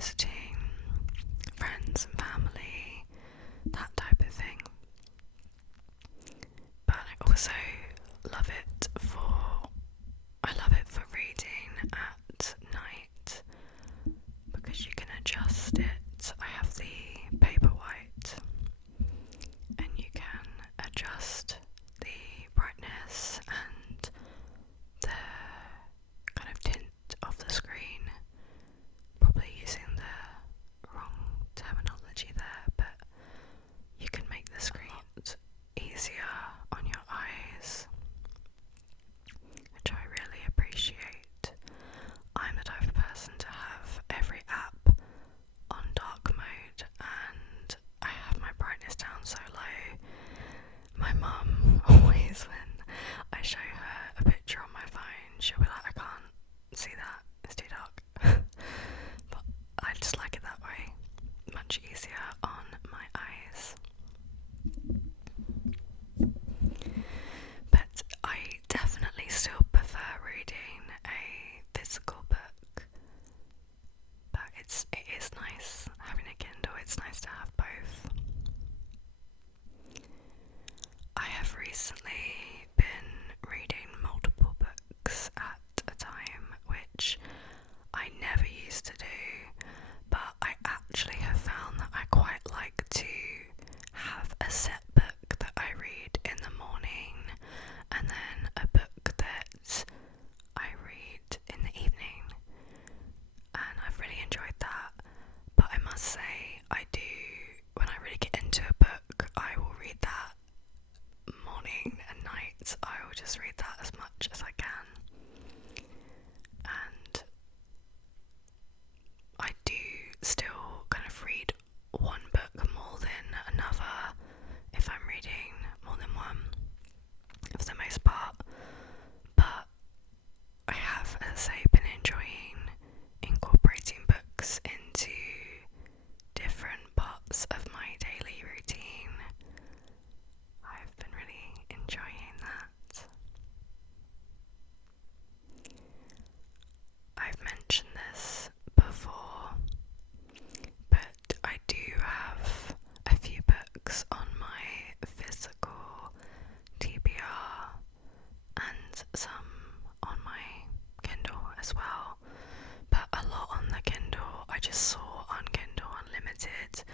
visiting friends and family, that type of thing. But I also love it for reading at night because you can adjust it. I have the Paperwhite, and you can adjust the brightness and the kind of tint of the screen. Probably using the wrong terminology there, but you can make the screen easier on your eyes, which I really appreciate. I'm the type of person to have every app on dark mode, and I have my brightness down so low. My mum always, when I show her a picture on my phone, she'll be like, I can't see that, it's too dark. But I just like it that way, much easier on my eyes. But I definitely still prefer reading a physical book. But it is nice having a Kindle, it's nice to have both. I have recently been reading multiple books at a time, which I never used to do, but I actually have found that I quite like to have a set book that I read in the morning and then a book that I read in the evening, and I've really enjoyed that. But I must say, when I really get into a book, I will read that morning and night. I will just read that as much as I can, and I do still kind of read one book more than another if I'm reading more than one, for the most part. But I have, as I say, been enjoying incorporating books into different parts of my daily routine. I've been really enjoying that. I've mentioned this before, but I do have a few books on my physical TBR and some on my Kindle as well, but a lot on the Kindle I just saw on Kindle Unlimited.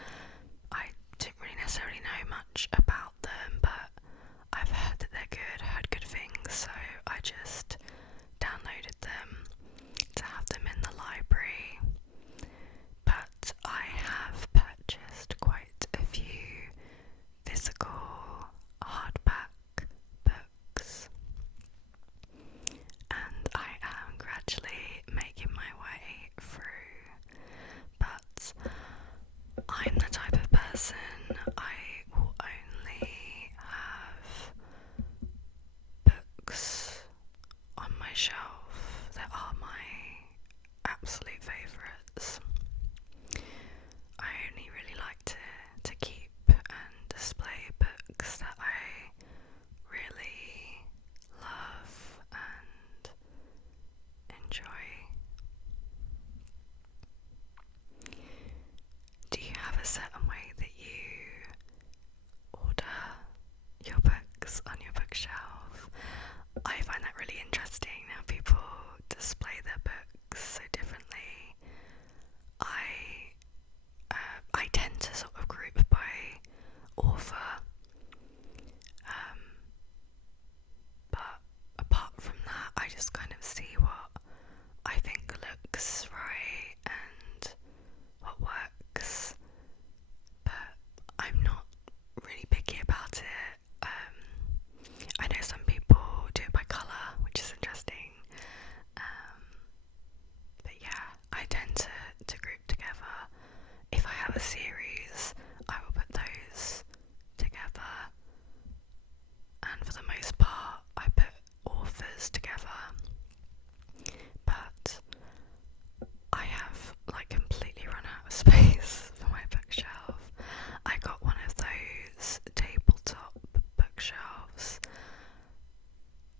I didn't really necessarily know much about them, but I've heard that they're good, heard good things, so I just downloaded them to have them in the library. But I have purchased quite a few physical hardback books, and I am gradually making my way through. But I'm the type of person, I will only have books on my shelf that are my absolute favourites. I only really like to keep and display books that I really love and enjoy. Do you have a certain way that you order your books on your bookshelf? I find that really interesting how people display their books so differently. I tend to sort of group by author, but apart from that, I just kind of see what I think looks right and what works, but I'm not really picky about it. I know some people do it by colour, which is interesting, but yeah, I tend to group together. If I have a series, I will put those together, and for the most part I put authors together. But I have completely run out of space for my bookshelf. I got one of those tabletop bookshelves,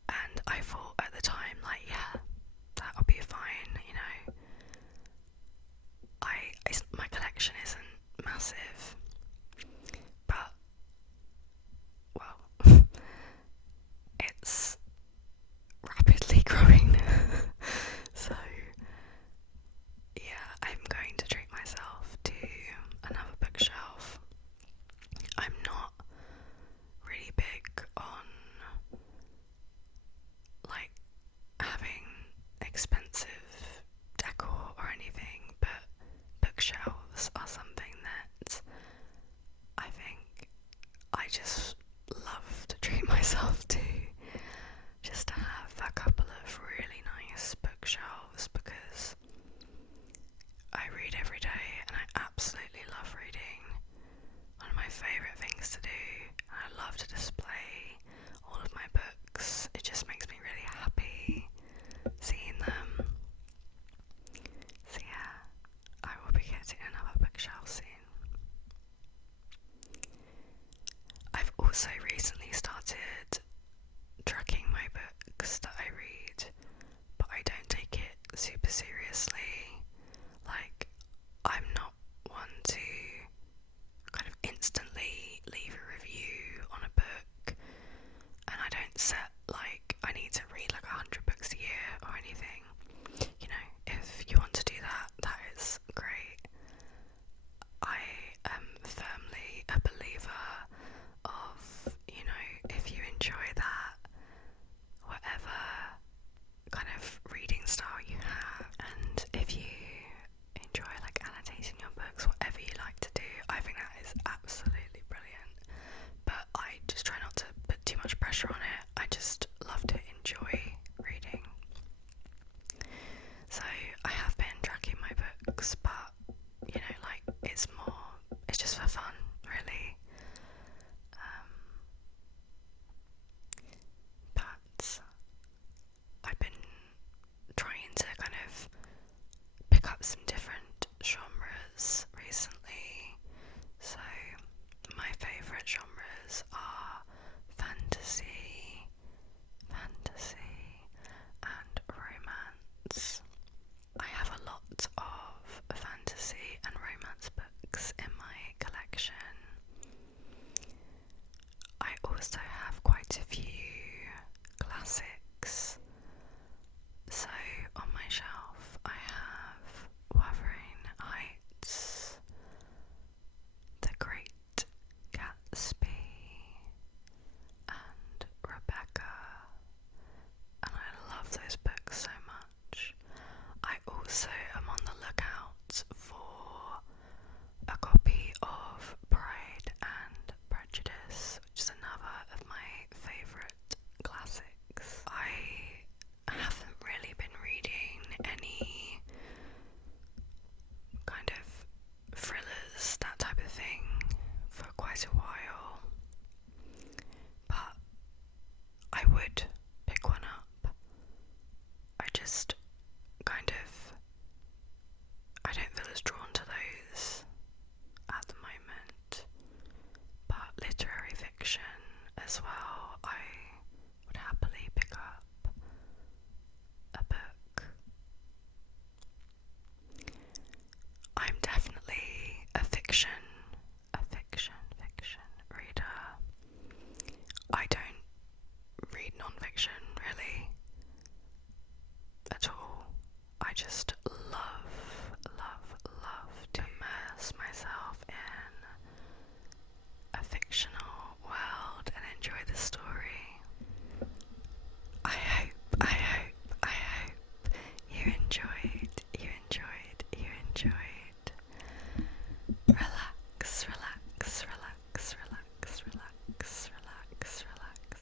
and I thought at the time, yeah, that'll be fine, super seriously. Like, I'm not one to kind of instantly leave a review on a book, and I don't set like I need to read like 100 books a year or anything. You know, if you want to do that, that is great. I am firmly a believer of, you know, if you enjoy that, whatever kind of reading style you have, and if you enjoy like annotating your books, whatever you like to do, I think that is absolutely brilliant. But I just try not to put too much pressure on it. I just love to enjoy reading. So I have been tracking my books by